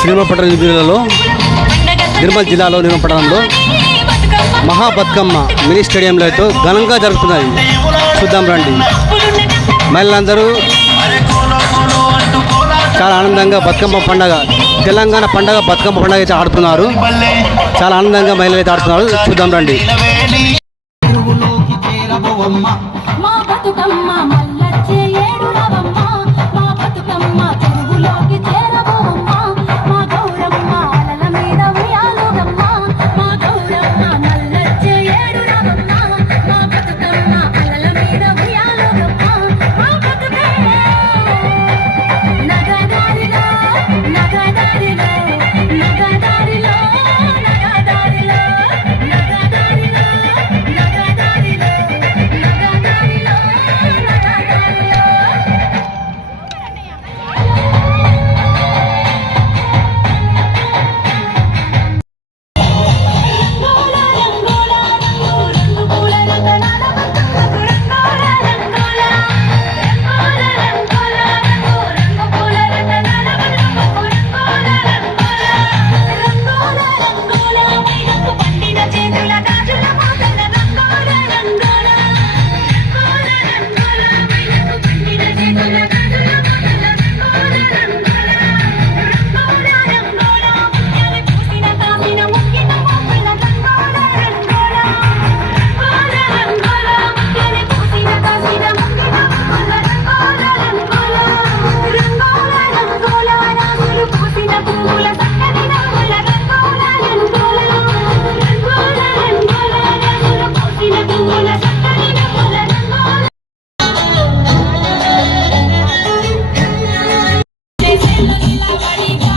శ్రీనిమపట్నం జిల్లాలో నిర్మల్ జిల్లాలో నిర్మపట్నంలో మహా బతుకమ్మ మినీ స్టేడియంలో అయితే ఘనంగా జరుగుతున్నది చూద్దాం రండి. మహిళలందరూ చాలా ఆనందంగా బతుకమ్మ పండగ తెలంగాణ పండగ బతుకమ్మ పండగ అయితే ఆడుతున్నారు. చాలా ఆనందంగా మహిళలు అయితే ఆడుతున్నారు. చూద్దాం రండి. మా Bathukamma la la la la